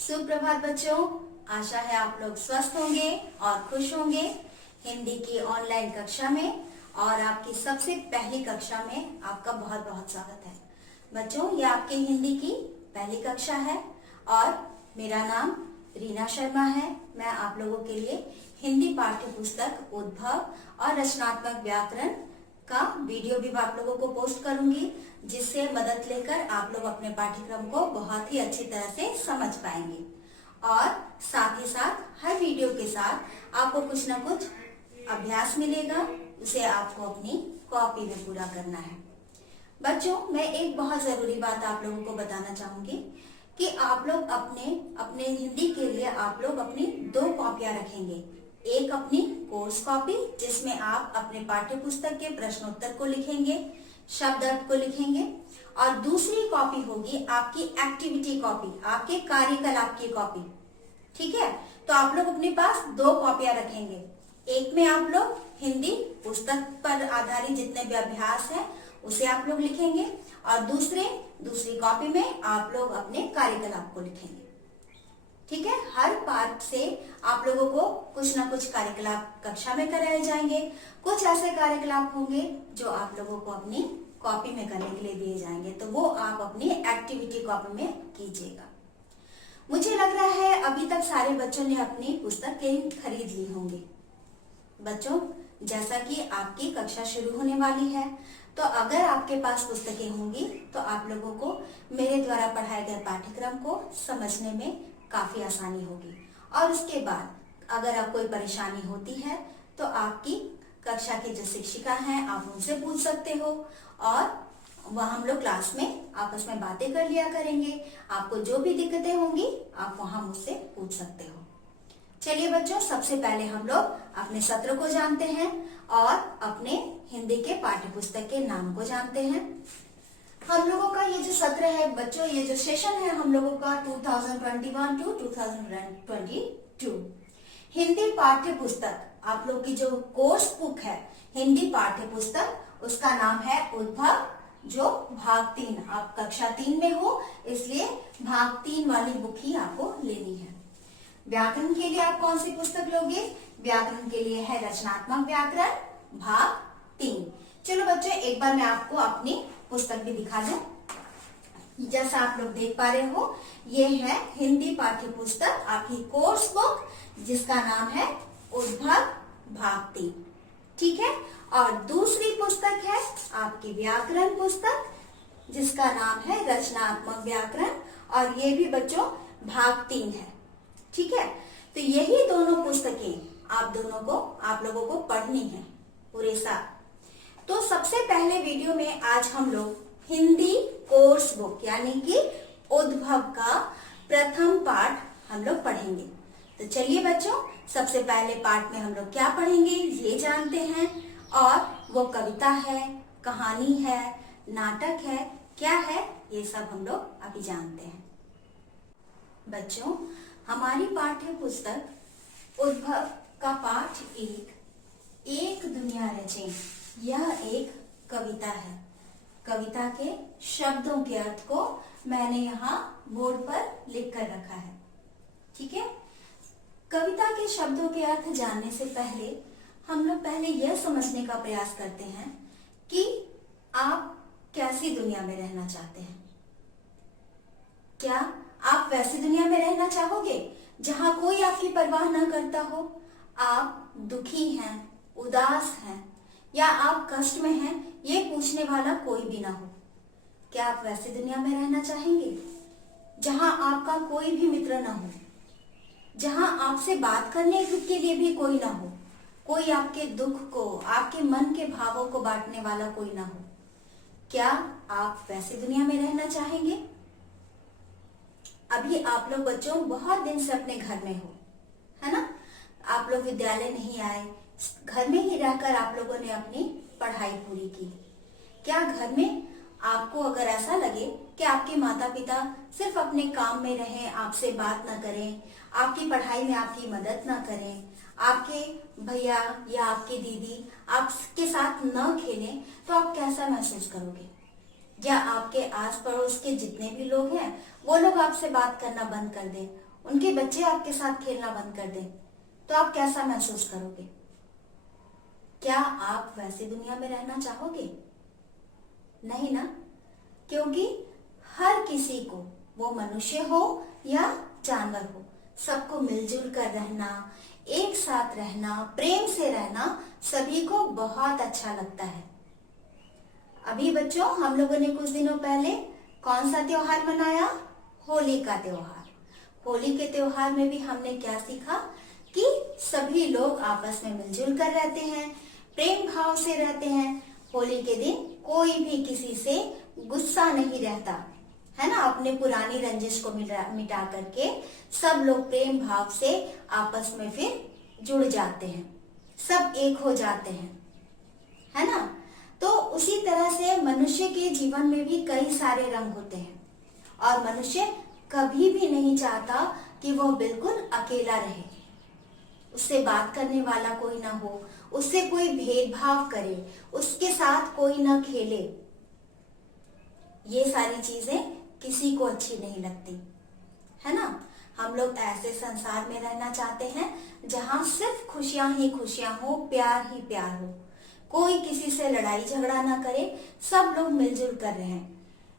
सुप्रभात बच्चों, आशा है आप लोग स्वस्थ होंगे और खुश होंगे। हिंदी की ऑनलाइन कक्षा में और आपकी सबसे पहली कक्षा में आपका बहुत बहुत स्वागत है। बच्चों, ये आपके हिंदी की पहली कक्षा है और मेरा नाम रीना शर्मा है। मैं आप लोगों के लिए हिंदी पाठ्य पुस्तक उद्भव और रचनात्मक व्याकरण का वीडियो भी आप लोगों को पोस्ट करूंगी, जिससे मदद लेकर आप लोग अपने पाठ्यक्रम को बहुत ही अच्छी तरह से समझ पाएंगे। और साथ ही साथ हर वीडियो के साथ आपको कुछ न कुछ अभ्यास मिलेगा, उसे आपको अपनी कॉपी में पूरा करना है। बच्चों, मैं एक बहुत जरूरी बात आप लोगों को बताना चाहूंगी कि आप लोग अपने हिंदी के लिए आप लोग अपनी 2 कॉपियां रखेंगे। एक अपनी कोर्स कॉपी, जिसमें आप अपने पाठ्य पुस्तक के प्रश्नोत्तर को लिखेंगे, शब्द अर्थ को लिखेंगे, और दूसरी कॉपी होगी आपकी एक्टिविटी कॉपी, आपके कार्यकलाप की कॉपी। ठीक है, तो आप लोग अपने पास 2 कॉपियां रखेंगे। एक में आप लोग हिंदी पुस्तक पर आधारित जितने भी अभ्यास है उसे आप लोग लिखेंगे, और दूसरी कॉपी में आप लोग अपने कार्यकलाप को लिखेंगे। ठीक है, हर पाठ से आप लोगों को कुछ ना कुछ कार्यकलाप कक्षा में कराए जाएंगे। कुछ ऐसे कार्यकलाप होंगे जो आप लोगों को अपनी कॉपी में करने के लिए दिए जाएंगे, तो वो आप अपनी एक्टिविटी कॉपी में कीजिएगा। मुझे लग रहा है अभी तक सारे बच्चों ने अपनी पुस्तकें खरीद ली होंगी। बच्चों, जैसा कि आपकी कक्षा शुरू होने वाली है, तो अगर आपके पास पुस्तकें होंगी तो आप लोगों को मेरे द्वारा पढ़ाए गए पाठ्यक्रम को समझने में काफी आसानी होगी। और उसके बाद अगर आप कोई परेशानी होती है तो आपकी कक्षा की जो शिक्षिका हैं आप उनसे पूछ सकते हो, और वह हम लोग क्लास में आपस में बातें कर लिया करेंगे। आपको जो भी दिक्कतें होंगी आप वहां मुझसे पूछ सकते हो। चलिए बच्चों, सबसे पहले हम लोग अपने सत्र को जानते हैं और अपने हिंदी के पाठ्य पुस्तक के नाम को जानते हैं। हम लोगों का ये जो सत्र है बच्चों, ये जो सेशन है हम लोगों का 2021 टू 2022 हिंदी पाठ्य पुस्तक, आप लोग की जो कोर्स बुक है हिंदी पाठ्य पुस्तक, उसका नाम है उद्भव, जो भाग 3, आप कक्षा 3 में हो इसलिए भाग 3 वाली बुक ही आपको लेनी है। व्याकरण के लिए आप कौन सी पुस्तक लोगे? व्याकरण के लिए है रचनात्मक व्याकरण भाग 3। चलो बच्चों, एक बार मैं आपको अपनी पुस्तक भी दिखा दूं। जैसा आप लोग देख पा रहे हो, ये है हिंदी पाठ्य पुस्तक, आपकी कोर्स बुक, जिसका नाम है उद्भव भाग 3। ठीक है, और दूसरी पुस्तक है आपकी व्याकरण पुस्तक, जिसका नाम है रचनात्मक व्याकरण, और ये भी बच्चों भाग 3 है। ठीक है, तो यही दोनों पुस्तकें आप लोगों को पढ़नी है पूरे साल। तो सबसे पहले वीडियो में आज हम लोग हिंदी कोर्स बुक यानी कि उद्भव का प्रथम पाठ हम लोग पढ़ेंगे। तो चलिए बच्चों, सबसे पहले पाठ में हम लोग क्या पढ़ेंगे ये जानते हैं, और वो कविता है, कहानी है, नाटक है, क्या है, ये सब हम लोग अभी जानते हैं। बच्चों, हमारी पाठ्य पुस्तक उद्भव का पाठ एक दुनिया रचे, यह एक कविता है। कविता के शब्दों के अर्थ को मैंने यहाँ बोर्ड पर लिख कर रखा है। ठीक है, कविता के शब्दों के अर्थ जानने से पहले हम लोग पहले यह समझने का प्रयास करते हैं कि आप कैसी दुनिया में रहना चाहते हैं। क्या आप वैसी दुनिया में रहना चाहोगे जहां कोई आपकी परवाह न करता हो, आप दुखी हैं, उदास हैं, या आप कष्ट में हैं, ये पूछने वाला कोई भी ना हो? क्या आप वैसी दुनिया में रहना चाहेंगे जहां आपका कोई भी मित्र ना हो, जहां आपसे बात करने के लिए भी कोई ना हो, कोई आपके दुख को, आपके मन के भावों को बांटने वाला कोई ना हो? क्या आप वैसी दुनिया में रहना चाहेंगे? अभी आप लोग बच्चों बहुत दिन से अपने घर में हो, है ना? आप लोग विद्यालय नहीं आए, घर में ही रहकर आप लोगों ने अपनी पढ़ाई पूरी की। क्या घर में आपको अगर ऐसा लगे कि आपके माता पिता सिर्फ अपने काम में रहें, आपसे बात ना करें, आपकी पढ़ाई में आपकी मदद ना करें, आपके भैया या आपके दीदी आपके साथ न खेलें, तो आप कैसा महसूस करोगे? या आपके आस पड़ोस के जितने भी लोग हैं वो लोग आपसे बात करना बंद कर दें उनके बच्चे आपके साथ खेलना बंद कर दें, तो आप कैसा महसूस करोगे? क्या आप वैसी दुनिया में रहना चाहोगे? नहीं ना, क्योंकि हर किसी को, वो मनुष्य हो या जानवर हो, सबको मिलजुल कर रहना, एक साथ रहना, प्रेम से रहना सभी को बहुत अच्छा लगता है। अभी बच्चों, हम लोगों ने कुछ दिनों पहले कौन सा त्योहार मनाया? होली का त्योहार। होली के त्योहार में भी हमने क्या सीखा कि सभी लोग आपस में मिलजुल कर रहते हैं, प्रेम भाव से रहते हैं। होली के दिन कोई भी किसी से गुस्सा नहीं रहता है ना। अपने पुरानी रंजिश को मिटा करके सब लोग प्रेम भाव से आपस में फिर जुड़ जाते हैं, सब एक हो जाते हैं, है ना। तो उसी तरह से मनुष्य के जीवन में भी कई सारे रंग होते हैं और मनुष्य कभी भी नहीं चाहता कि वो बिल्कुल अकेला रहे, उससे बात करने वाला कोई ना हो, उससे कोई भेदभाव करे, उसके साथ कोई ना खेले। ये सारी चीजें किसी को अच्छी नहीं लगती, है ना। हम लोग ऐसे संसार में रहना चाहते हैं जहां सिर्फ खुशियां ही खुशियां हो, प्यार ही प्यार हो, कोई किसी से लड़ाई झगड़ा ना करे, सब लोग मिलजुल कर रहें।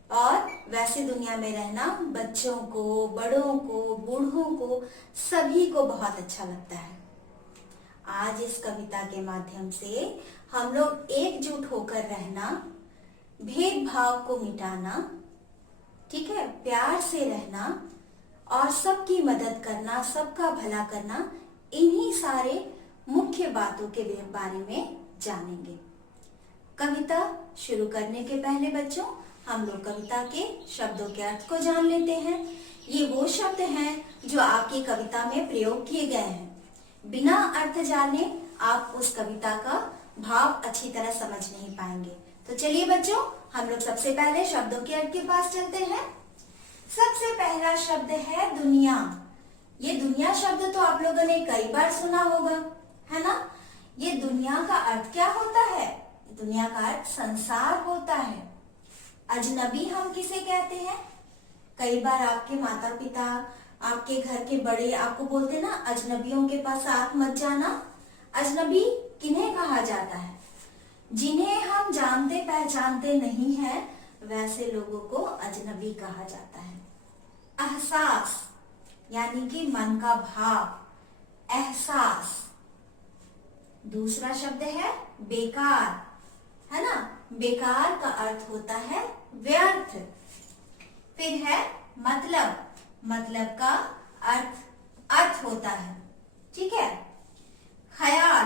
और वैसी दुनिया में रहना बच्चों को, बड़ों को, बूढ़ों को, सभी को बहुत अच्छा लगता है। आज इस कविता के माध्यम से हम लोग एकजुट होकर रहना, भेदभाव को मिटाना, ठीक है, प्यार से रहना और सबकी मदद करना, सबका भला करना, इन्हीं सारे मुख्य बातों के बारे में जानेंगे। कविता शुरू करने के पहले बच्चों, हम लोग कविता के शब्दों के अर्थ को जान लेते हैं। ये वो शब्द हैं जो आपकी कविता में प्रयोग किए गए हैं। बिना अर्थ जाने आप उस कविता का भाव अच्छी तरह समझ नहीं पाएंगे। तो चलिए बच्चों, हम लोग सबसे पहले शब्दों के अर्थ के पास चलते हैं। सबसे पहला शब्द है दुनिया। ये दुनिया शब्द तो आप लोगों ने कई बार सुना होगा, है ना। ये दुनिया का अर्थ क्या होता है? दुनिया का अर्थ संसार होता है। अजनबी हम किसे कहते हैं? कई बार आपके माता पिता, आपके घर के बड़े आपको बोलते ना, अजनबियों के पास साथ मत जाना। अजनबी किन्हें कहा जाता है? जिन्हें हम जानते पहचानते नहीं है, वैसे लोगों को अजनबी कहा जाता है। एहसास यानी कि मन का भाव, एहसास। दूसरा शब्द है बेकार, है ना। बेकार का अर्थ होता है व्यर्थ। फिर है मतलब, मतलब का अर्थ होता है, ठीक है। ख्याल,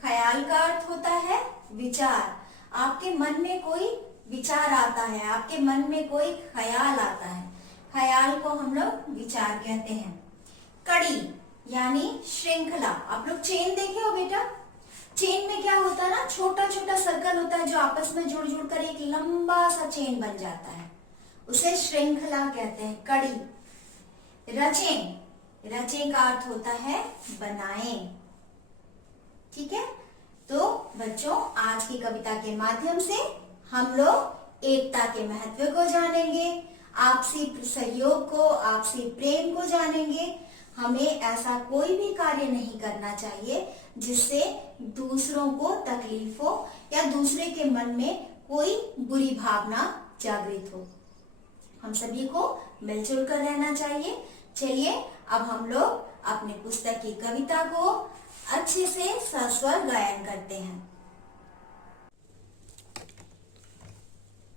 ख्याल का अर्थ होता है विचार। आपके मन में कोई विचार आता है, आपके मन में कोई ख्याल आता है, ख्याल को हम लोग विचार कहते हैं। कड़ी यानी श्रृंखला। आप लोग चेन देखे हो बेटा? चेन में क्या होता है ना, छोटा छोटा सर्कल होता है जो आपस में जुड़ जुड़ कर एक लंबा सा चेन बन जाता है, उसे श्रृंखला कहते हैं, कड़ी। रचें, रचें का अर्थ होता है बनाएं, ठीक है। तो बच्चों, आज की कविता के माध्यम से हम लोग एकता के महत्व को जानेंगे, आपसी सहयोग को, आपसी प्रेम को जानेंगे। हमें ऐसा कोई भी कार्य नहीं करना चाहिए जिससे दूसरों को तकलीफ हो या दूसरे के मन में कोई बुरी भावना जागृत हो। हम सभी को मिलजुल कर रहना चाहिए। चलिए अब हम लोग अपने पुस्तक की कविता को अच्छे से सस्वर गायन करते हैं।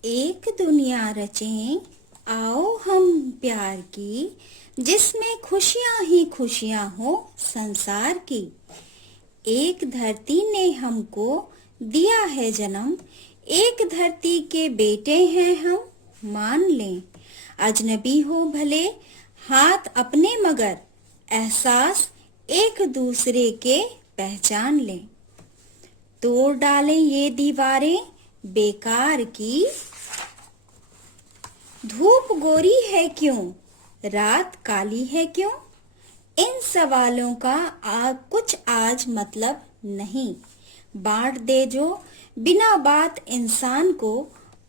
एक दुनिया रचें आओ हम प्यार की, जिसमें खुशियां ही खुशियां हो संसार की। एक धरती ने हमको दिया है जन्म, एक धरती के बेटे हैं हम, मान लें। अजनबी हो भले हाथ अपने, मगर एहसास एक दूसरे के पहचान लें। तोड़ डालें ये दीवारें बेकार की, धूप गोरी है क्यों, रात काली है क्यों। इन सवालों का कुछ आज मतलब नहीं। बांट दे जो बिना बात इंसान को,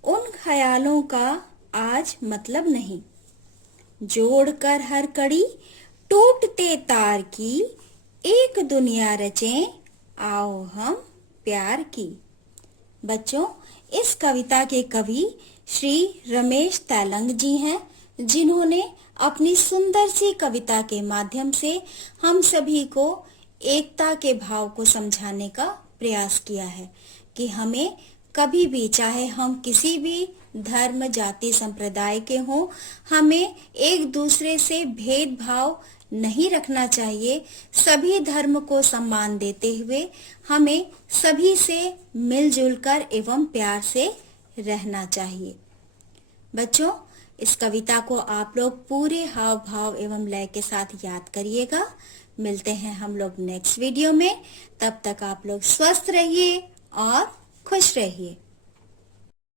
उन ख्यालों का आज मतलब नहीं। जोड़ कर हर कड़ी टूटते तार की एक दुनिया रचें, आओ हम प्यार की। बच्चों, इस कविता के कवि श्री रमेश तैलंग जी हैं, जिन्होंने अपनी सुंदर सी कविता के माध्यम से हम सभी को एकता के भाव को समझाने का प्रयास किया है कि हमें कभी भी, चाहे हम किसी भी धर्म, जाति, संप्रदाय के हों, हमें एक दूसरे से भेदभाव नहीं रखना चाहिए। सभी धर्म को सम्मान देते हुए हमें सभी से मिलजुल कर एवं प्यार से रहना चाहिए। बच्चों, इस कविता को आप लोग पूरे हाव भाव एवं लय के साथ याद करिएगा। मिलते हैं हम लोग नेक्स्ट वीडियो में। तब तक आप लोग स्वस्थ रहिए और खुश रहिए।